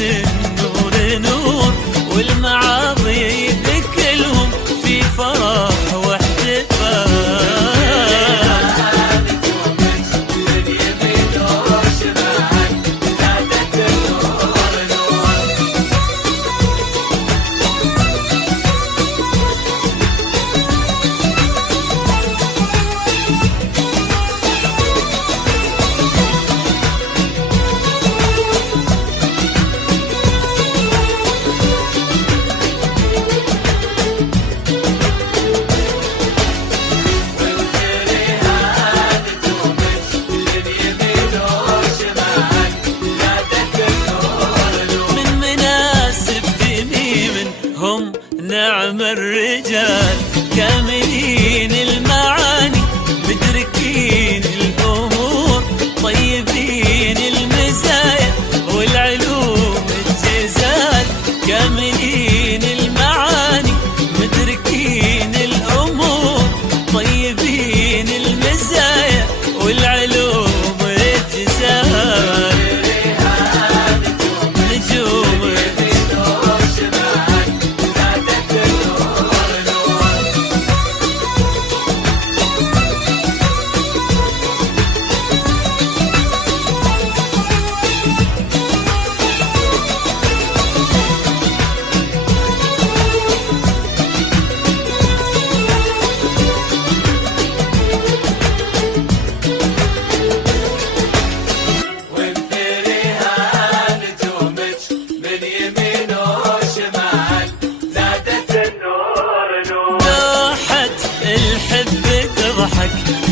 النور نور، والمعاضي بكلهم في فرح واحتفال. نعم الرجال كاملين المعاني، مدركين الأمور، طيبين المزايا والعلوم الجزال. كاملين المعاني، مدركين الأمور، طيبين المزايا والعلوم الجزال. نجوم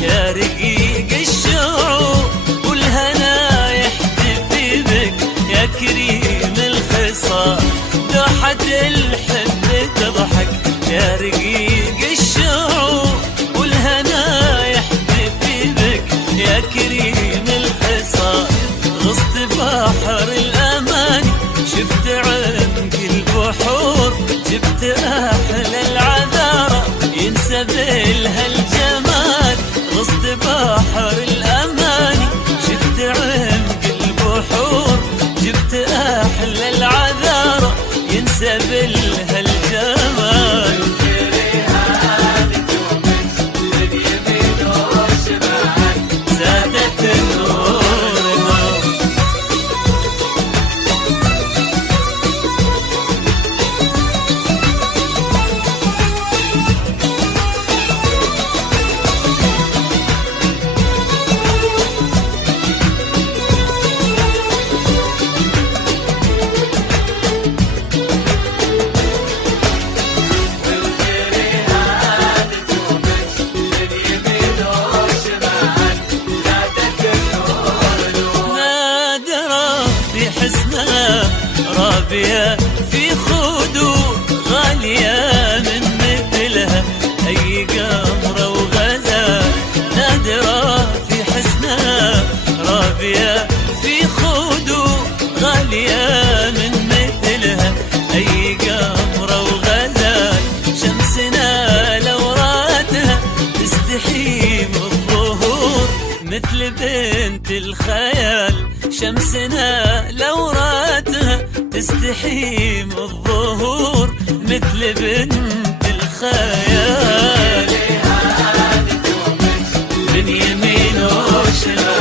يا رقيق الشعور، والهنا يحتفي بك يا كريم الخصال. لوحة الحب تضحك يا رقيق الشعور، والهنا يحتفي بك يا كريم الخصال. غصت بحر الأمان، شفت عمق البحور، جبت أحلى العذارى ينسب لها الجمال. غصت بحر الأماني، شفت عمق البحور، جبت أحلى العذارى ينسب لها الجمال. زادت النور نور. رابية في خدود غالية من مثلها أي قمرة وغزال. نادرة في حسنها رابية في خدود غالية من مثلها أي قمرة وغزال. شمسنا لو راتها تستحيم الظهور مثل بنت الخيال. شمسنا لو راتها تستحيم الظهور مثل بنت الخيال. من يمين وشمال